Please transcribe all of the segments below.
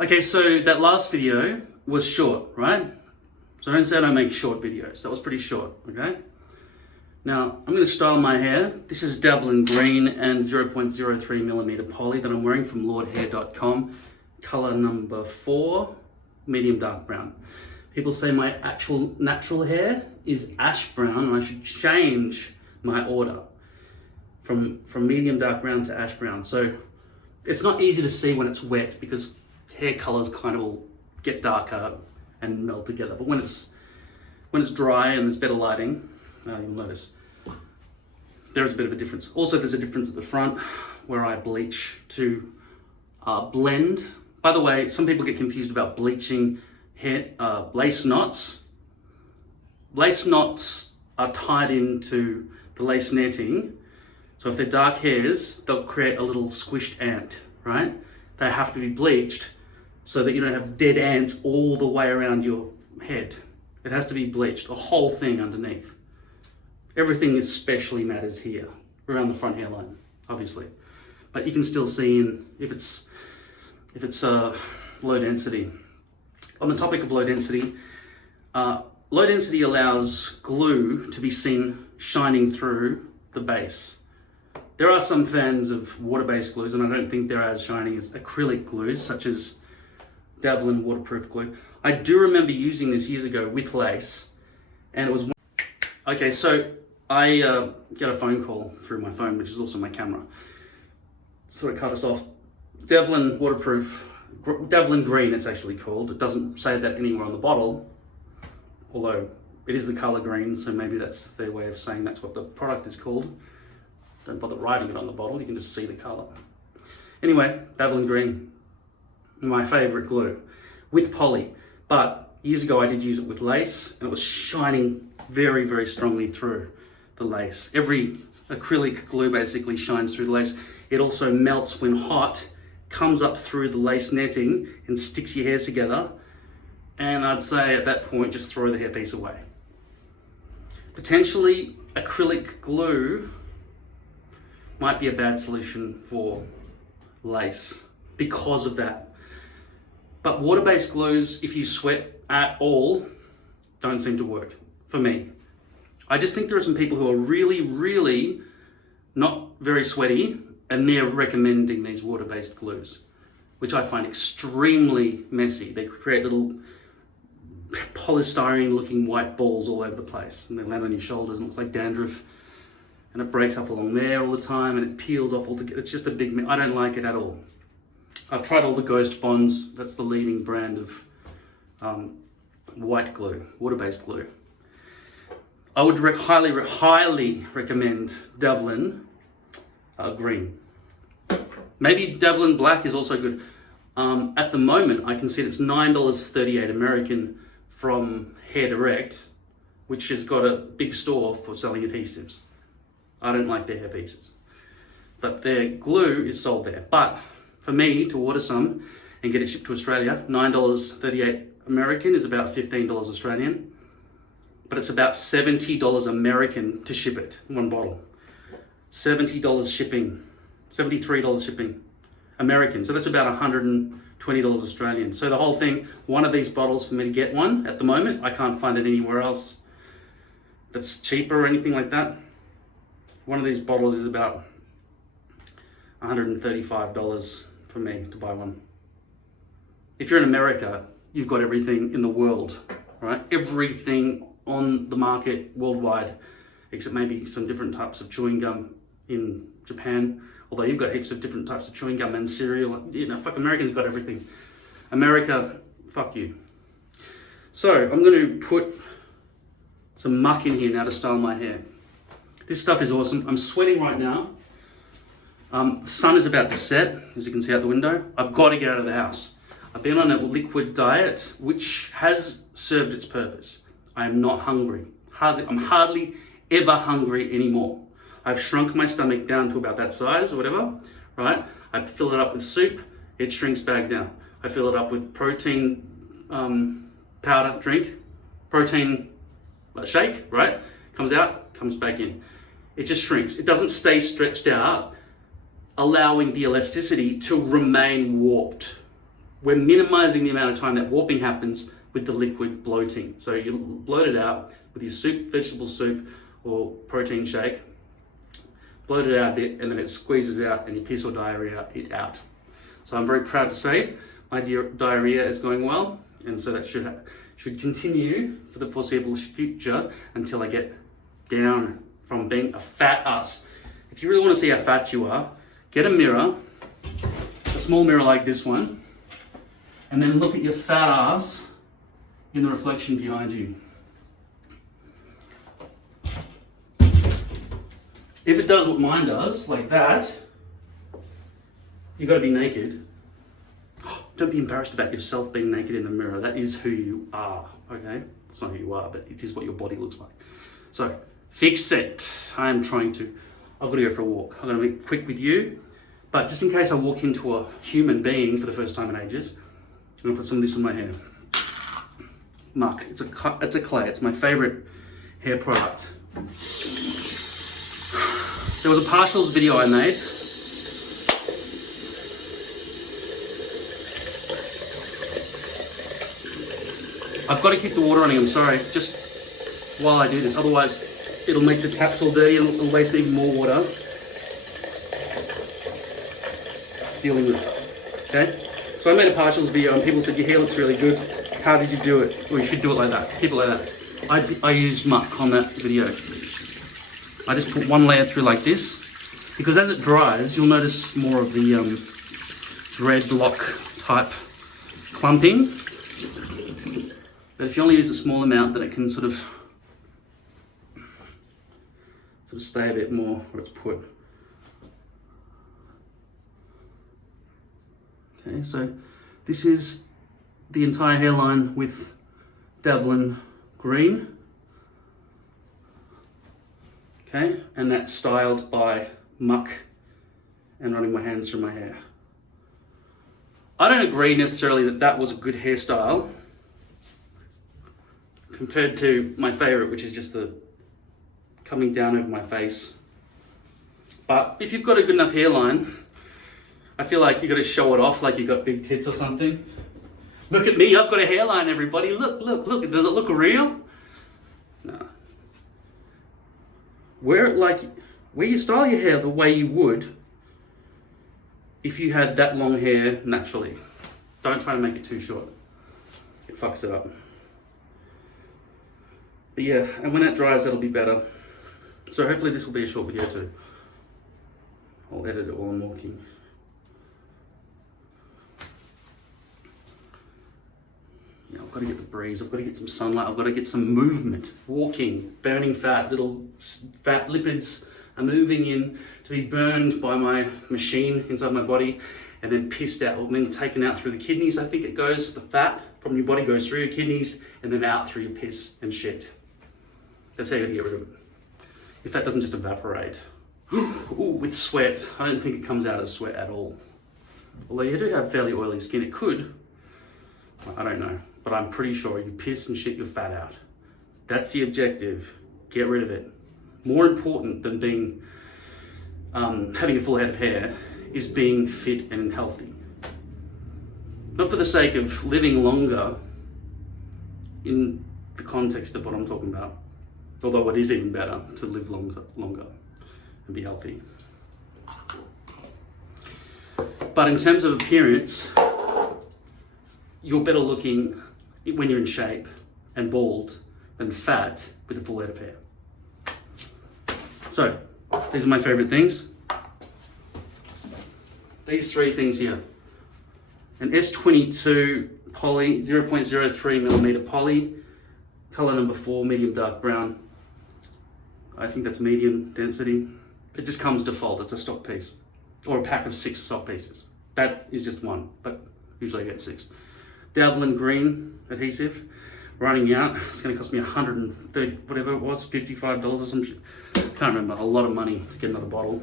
Okay, so that last video was short, right? So don't say I don't make short videos. That was pretty short, okay? Now, I'm going to style my hair. This is Davlyn Green and 0.03mm poly that I'm wearing from lordhair.com. Color number 4, medium dark brown. People say my actual natural hair is ash brown and I should change my order from medium dark brown to ash brown. So it's not easy to see when it's wet because hair colors kind of will get darker and meld together. But when it's dry and there's better lighting, you'll notice there is a bit of a difference. Also, there's a difference at the front where I bleach to blend. By the way, some people get confused about bleaching hair, lace knots. Lace knots are tied into the lace netting. So if they're dark hairs, they'll create a little squished ant, right? They have to be bleached so that you don't have dead ants all the way around your head. It has to be bleached, a whole thing underneath. Everything especially matters here, around the front hairline, obviously. But you can still see if it's low density. On the topic of low density allows glue to be seen shining through the base. There are some fans of water-based glues, and I don't think they're as shiny as acrylic glues, such as Davlyn waterproof glue. I do remember using this years ago with lace, and it was... Okay, so I get a phone call through my phone, which is also my camera. Sort of cut us off. Davlyn waterproof, Davlyn Green it's actually called. It doesn't say that anywhere on the bottle, although it is the color green, so maybe that's their way of saying that's what the product is called. Don't bother writing it on the bottle, you can just see the color. Anyway, Davlyn Green, my favorite glue, with poly. But years ago I did use it with lace, and it was shining very, very strongly through the lace. Every acrylic glue basically shines through the lace. It also melts when hot, comes up through the lace netting and sticks your hairs together. And I'd say at that point, just throw the hairpiece away. Potentially acrylic glue might be a bad solution for lace because of that. But water-based glues, if you sweat at all, don't seem to work for me. I just think there are some people who are really, really not very sweaty, and they're recommending these water-based glues, which I find extremely messy. They create little polystyrene-looking white balls all over the place, and they land on your shoulders and it looks like dandruff, and it breaks up along there all the time, and it peels off altogether. It's just a big mess. I don't like it at all. I've tried all the Ghost Bonds. That's the leading brand of white glue, water-based glue. I would highly recommend Davlyn Green. Maybe Davlyn Black is also good. At the moment, I can see it's $9.38 American from Hair Direct, which has got a big store for selling adhesives. I don't like their hair pieces, but their glue is sold there. But for me to order some and get it shipped to Australia, $9.38 American is about $15 Australian, but it's about $70 American to ship it, one bottle. $70 shipping, $73 shipping American. So that's about $120 Australian. So the whole thing, one of these bottles for me to get one at the moment, I can't find it anywhere else that's cheaper or anything like that. One of these bottles is about $135 for me to buy one. If you're in America, you've got everything in the world, right? Everything on the market worldwide, except maybe some different types of chewing gum in Japan. Although you've got heaps of different types of chewing gum and cereal. You know, fuck, Americans got everything. America, fuck you. So I'm going to put some muck in here now to style my hair. This stuff is awesome. I'm sweating right now. The sun is about to set, as you can see out the window. I've got to get out of the house. I've been on a liquid diet, which has served its purpose. I am not hungry. I'm hardly ever hungry anymore. I've shrunk my stomach down to about that size or whatever, right? I fill it up with soup, it shrinks back down. I fill it up with protein powder drink, protein shake, right? Comes out, comes back in. It just shrinks. It doesn't stay stretched out, allowing the elasticity to remain warped. we're minimizing the amount of time that warping happens with the liquid bloating. So you bloat it out with your soup, vegetable soup or protein shake, bloat it out a bit, and then it squeezes out and you piss or diarrhea it out. So I'm very proud to say my diarrhea is going well, and so that should continue for the foreseeable future until I get down from being a fat ass. If you really want to see how fat you are, get a mirror, a small mirror like this one, and then look at your fat ass in the reflection behind you. If it does what mine does, like that, you've got to be naked. Don't be embarrassed about yourself being naked in the mirror. That is who you are, okay? It's not who you are, but it is what your body looks like. So, fix it. I've got to go for a walk. I'm going to be quick with you, but just in case I walk into a human being for the first time in ages, I'm going to put some of this on my hair. Muck. It's a clay. It's my favorite hair product. There was a partials video I made. I've got to keep the water running, I'm sorry, just while I do this, otherwise it'll make the taps all dirty and it'll waste even more water dealing with it, okay? So I made a partials video and people said, your hair looks really good, how did you do it? Well, you should do it like that, keep it like that. I used muck on that video. I just put one layer through like this, because as it dries, you'll notice more of the dreadlock type clumping. But if you only use a small amount, then it can sort of stay a bit more where it's put. Okay, so this is the entire hairline with Davlyn Green. Okay, and that's styled by muck and running my hands through my hair. I don't agree necessarily that that was a good hairstyle compared to my favorite, which is just the coming down over my face. But if you've got a good enough hairline, I feel like you got to show it off like you got big tits or something. Look at me, I've got a hairline, everybody. Look, look, look. Does it look real? No. Wear you style your hair the way you would if you had that long hair naturally. Don't try to make it too short. It fucks it up. But yeah, and when that dries, that'll be better. So hopefully this will be a short video too. I'll edit it while I'm walking. Yeah, I've got to get the breeze, I've got to get some sunlight, I've got to get some movement. Walking, burning fat, little fat lipids are moving in to be burned by my machine inside my body and then pissed out, or then taken out through the kidneys. I think it goes, the fat from your body goes through your kidneys and then out through your piss and shit. That's how you gotta get rid of it. If that doesn't just evaporate. Ooh, with sweat. I don't think it comes out as sweat at all. Although you do have fairly oily skin, it could. I don't know, but I'm pretty sure you piss and shit your fat out. That's the objective. Get rid of it. More important than being, having a full head of hair is being fit and healthy. Not for the sake of living longer in the context of what I'm talking about. Although it is even better to live longer and be healthy. But in terms of appearance, you're better looking when you're in shape and bald than fat with a full head of hair. So, these are my favorite things. These three things here. An S22 poly, 0.03 millimeter poly, color number 4, medium dark brown. I think that's medium density. It just comes default, it's a stock piece. Or a pack of 6 stock pieces. That is just one, but usually I get 6. Davlyn Green adhesive, running out. It's gonna cost me 130, whatever it was, $55 or some shit. Can't remember, a lot of money to get another bottle.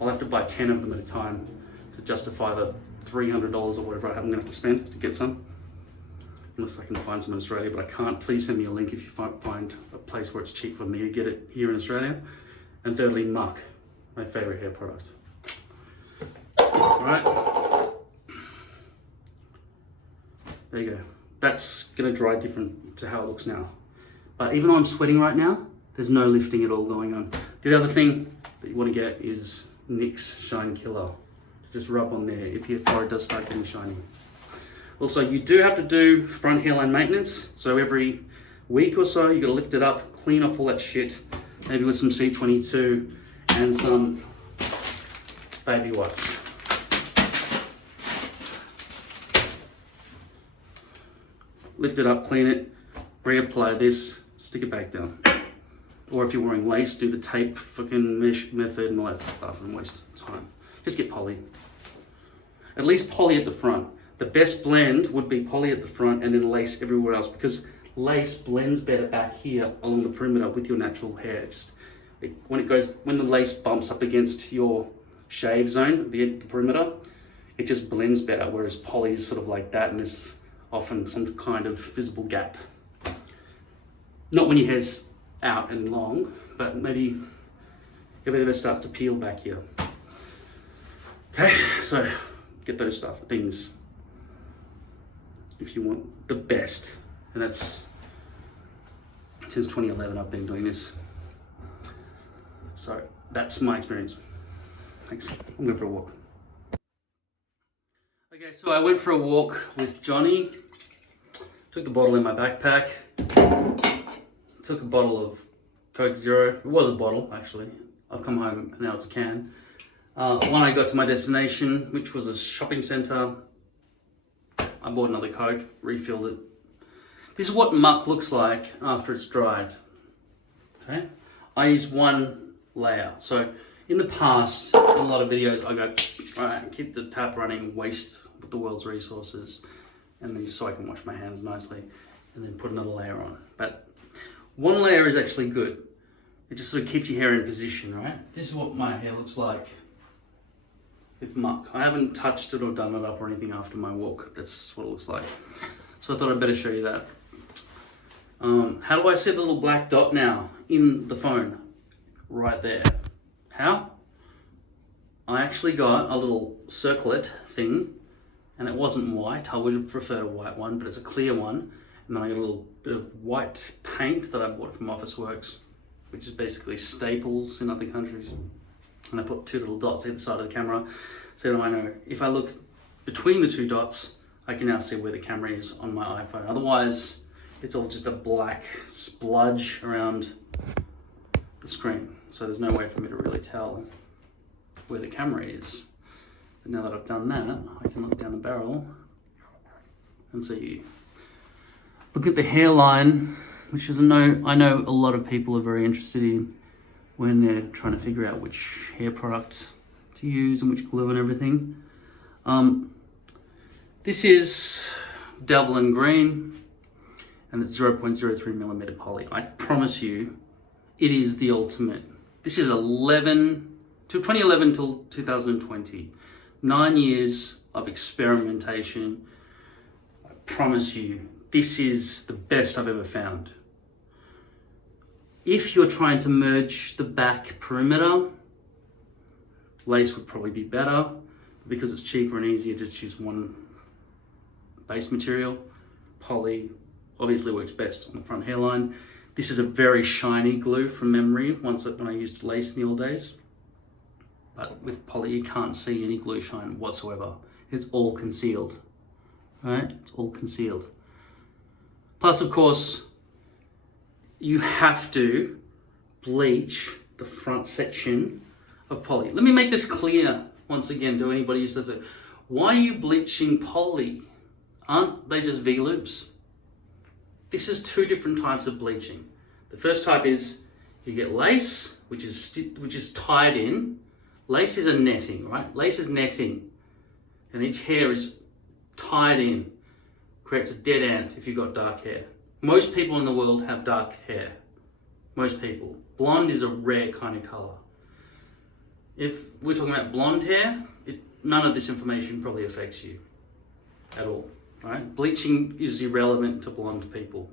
I'll have to buy 10 of them at a time to justify the $300 or whatever I'm gonna have to spend to get some. Unless I can find some in Australia, but I can't. Please send me a link if you find a place where it's cheap for me to get it here in Australia. And thirdly, muck, my favorite hair product. All right. There you go. That's gonna dry different to how it looks now. But even though I'm sweating right now, there's no lifting at all going on. The other thing that you want to get is NYX Shine Killer. Just rub on there if your forehead does start getting shiny. Also, you do have to do front hairline maintenance. So every week or so, you gotta lift it up, clean off all that shit, maybe with some C22 and some baby wipes. Lift it up, clean it, reapply this, stick it back down. Or if you're wearing lace, do the tape fucking mesh method and all that stuff and waste time. Just get poly. At least poly at the front. The best blend would be poly at the front and then lace everywhere else, because lace blends better back here along the perimeter with your natural hair. When the lace bumps up against your shave zone, the perimeter, it just blends better, whereas poly is sort of like that and there's often some kind of visible gap. Not when your hair's out and long, but maybe if it ever starts to peel back here. Okay, so get those things if you want the best, and that's since 2011 I've been doing this. So that's my experience. Thanks. I'm going for a walk. Okay, so I went for a walk with Johnny. Took the bottle in my backpack. Took a bottle of Coke Zero. It was a bottle, actually. I've come home and now it's a can. When I got to my destination, which was a shopping centre, I bought another Coke, refilled it. This is what muck looks like after it's dried. Okay, I use one layer. So in the past, in a lot of videos, I go, all right, keep the tap running, waste the world's resources, and then just so I can wash my hands nicely, and then put another layer on. But one layer is actually good. It just sort of keeps your hair in position, right? This is what my hair looks like with muck. I haven't touched it or done it up or anything after my walk. That's what it looks like. So I thought I'd better show you that. How do I see the little black dot now in the phone? Right there. How? I actually got a little circlet thing, and it wasn't white. I would have preferred a white one, but it's a clear one. And then I got a little bit of white paint that I bought from Officeworks, which is basically Staples in other countries. And I put two little dots either side of the camera, so that I know if I look between the two dots, I can now see where the camera is on my iPhone. Otherwise, it's all just a black spludge around the screen. So there's no way for me to really tell where the camera is. But now that I've done that, I can look down the barrel and see. Look at the hairline, which is I know a lot of people are very interested in when they're trying to figure out which hair product to use and which glue and everything. This is Davlyn Green, and it's 0.03mm poly. I promise you, it is the ultimate. This is 2011 till 2020. 9 years of experimentation. I promise you, this is the best I've ever found. If you're trying to merge the back perimeter, lace would probably be better. Because it's cheaper and easier, just choose one base material. Poly obviously works best on the front hairline. This is a very shiny glue from memory, when I used lace in the old days. But with poly, you can't see any glue shine whatsoever. It's all concealed, right? It's all concealed. Plus, of course, you have to bleach the front section of poly. Let me make this clear once again to anybody who says it. Why are you bleaching poly? Aren't they just V-loops? This is two different types of bleaching. The first type is you get lace, which is tied in. Lace is a netting, right? Lace is netting, and each hair is tied in. Creates a dead ant if you've got dark hair. Most people in the world have dark hair. Most people. Blonde is a rare kind of color. If we're talking about blonde hair, none of this information probably affects you at all, right? Bleaching is irrelevant to blonde people.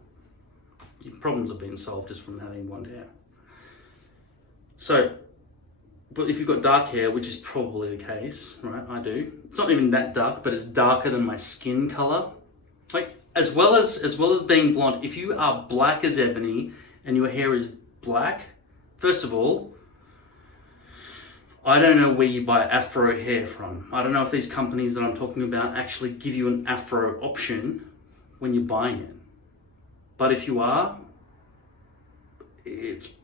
Your problems have been solved just from having blonde hair. So, but if you've got dark hair, which is probably the case, right? I do. It's not even that dark, but it's darker than my skin color. Like, as well as being blonde, if you are black as ebony and your hair is black, first of all, I don't know where you buy afro hair from. I don't know if these companies that I'm talking about actually give you an afro option when you're buying it. But if you are, it's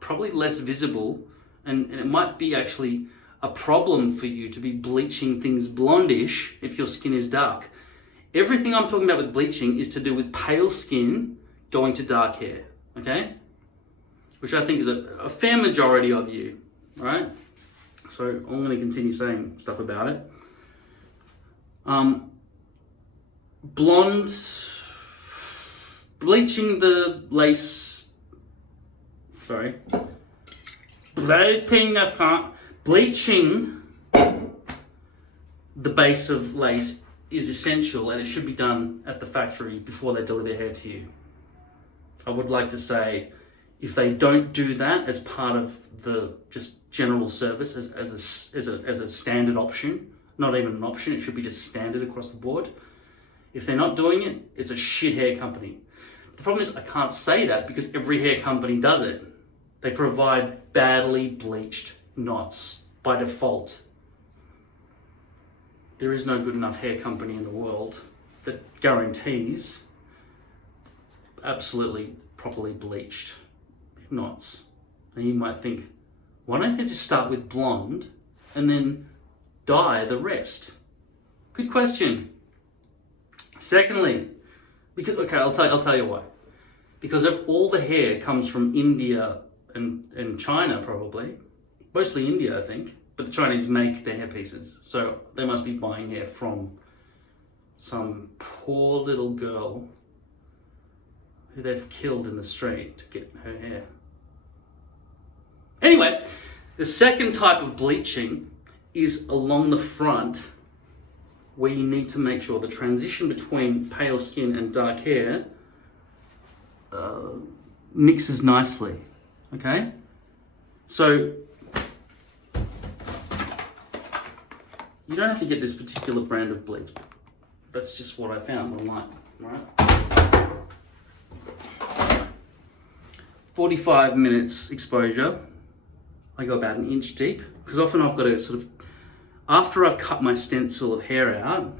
probably less visible, and it might be actually a problem for you to be bleaching things blondish if your skin is dark. Everything I'm talking about with bleaching is to do with pale skin going to dark hair, okay? Which I think is a fair majority of you, right? So I'm going to continue saying stuff about it. Blonde, bleaching the lace, bleaching the base of lace is essential, and it should be done at the factory before they deliver hair to you. I would like to say, if they don't do that as part of the just general service as a standard option, not even an option, it should be just standard across the board. If they're not doing it, it's a shit hair company. The problem is I can't say that because every hair company does it. They provide badly bleached knots by default. There is no good enough hair company in the world that guarantees absolutely properly bleached knots. And you might think, why don't they just start with blonde and then dye the rest? Good question. Secondly, because I'll tell you why. Because if all the hair comes from India and China, probably, mostly India, I think, but the Chinese make their hairpieces, so they must be buying hair from some poor little girl who they've killed in the street to get her hair. Anyway, the second type of bleaching is along the front, where you need to make sure the transition between pale skin and dark hair mixes nicely, okay? So you don't have to get this particular brand of bleach. That's just what I found online, right? 45 minutes exposure. I go about an inch deep, because often I've got to sort of, after I've cut my stencil of hair out,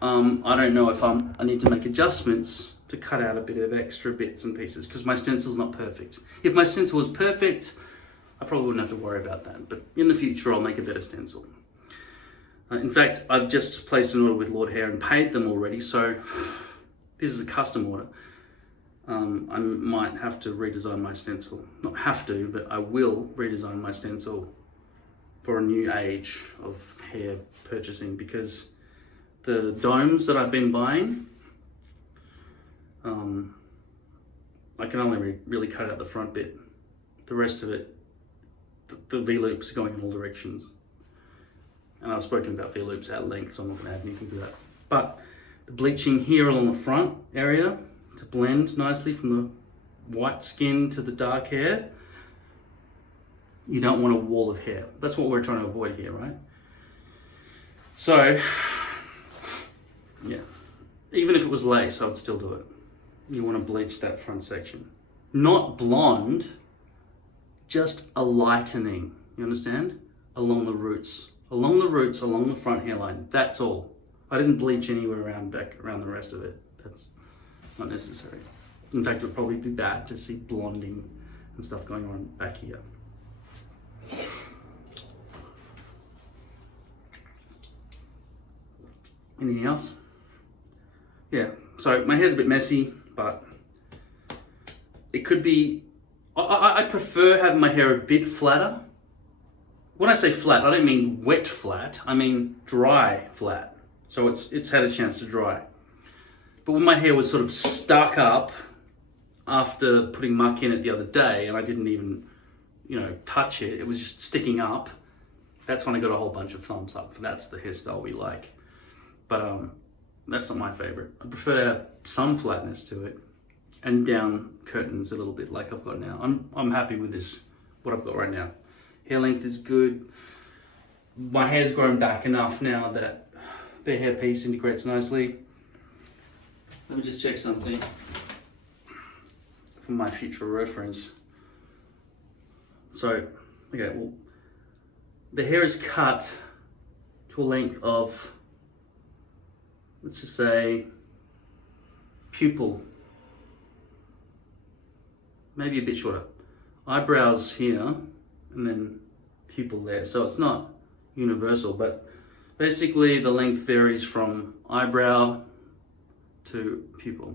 I don't know if I need to make adjustments to cut out a bit of extra bits and pieces, because my stencil's not perfect. If my stencil was perfect, I probably wouldn't have to worry about that, but in the future I'll make a better stencil. In fact, I've just placed an order with Lord Hair and paid them already, so this is a custom order. I might have to redesign my stencil. Not have to, but I will redesign my stencil for a new age of hair purchasing, because the domes that I've been buying, I can only really cut out the front bit. The rest of it, the V-loops are going in all directions. And I've spoken about V-loops at length, so I'm not going to add anything to that. But the bleaching here along the front area to blend nicely from the white skin to the dark hair, you don't want a wall of hair. That's what we're trying to avoid here, right? So, yeah, even if it was lace, I would still do it. You want to bleach that front section. Not blonde, just a lightening, you understand? Along the roots, along the front hairline, that's all. I didn't bleach anywhere around the rest of it. That's not necessary. In fact, it would probably be bad to see blonding and stuff going on back here. Anything else? Yeah, so my hair's a bit messy, but it could be, I prefer having my hair a bit flatter. When I say flat, I don't mean wet flat, I mean dry flat. So it's had a chance to dry. But when my hair was sort of stuck up after putting muck in it the other day, and I didn't even, touch it, it was just sticking up, that's when I got a whole bunch of thumbs up. That's the hairstyle we like. But that's not my favorite. I prefer to have some flatness to it and down curtains a little bit like I've got now. I'm happy with this, what I've got right now. Hair length is good. My hair's grown back enough now that the hairpiece integrates nicely. Let me just check something for my future reference. So, okay, well, the hair is cut to a length of, let's just say, pupil. Maybe a bit shorter. Eyebrows here, and then pupil there. So it's not universal, but basically the length varies from eyebrow to pupil,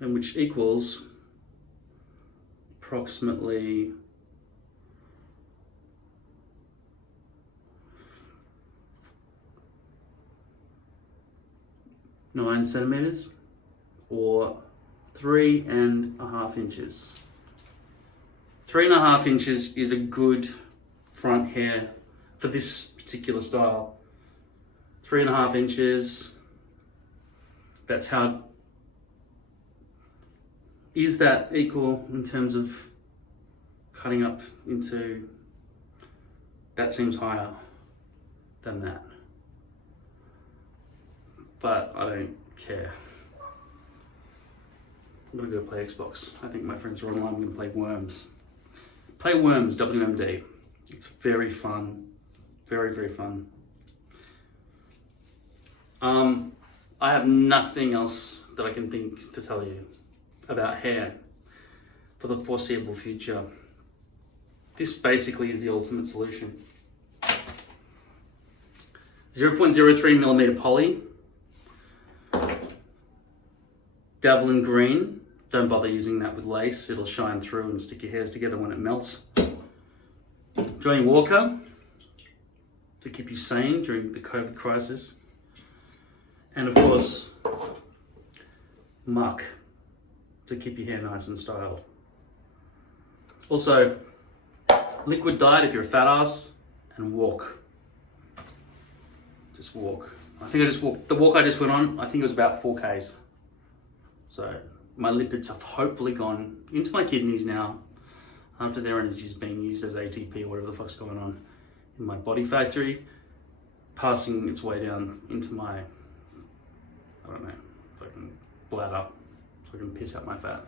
and which equals approximately 9 centimeters or 3.5 inches. 3.5 inches is a good front hair for this particular style. 3.5 inches, that's how, is that equal in terms of cutting up into, that seems higher than that. But I don't care. I'm gonna go play Xbox. I think my friends are online. I'm gonna play Worms. Play Worms, WMD. It's very fun. Very, very fun. I have nothing else that I can think to tell you about hair for the foreseeable future. This basically is the ultimate solution. 0.03 millimeter poly. Davlyn Green. Don't bother using that with lace. It'll shine through and stick your hairs together when it melts. Johnny Walker to keep you sane during the COVID crisis. And of course, muck to keep your hair nice and styled. Also, liquid diet if you're a fat ass, and walk. Just walk. I think I just walked, the walk I just went on, I think it was about 4Ks. So my lipids have hopefully gone into my kidneys now after their energy is being used as ATP or whatever the fuck's going on in my body factory, passing its way down into my, I don't know, fucking bladder so I can piss out my fat.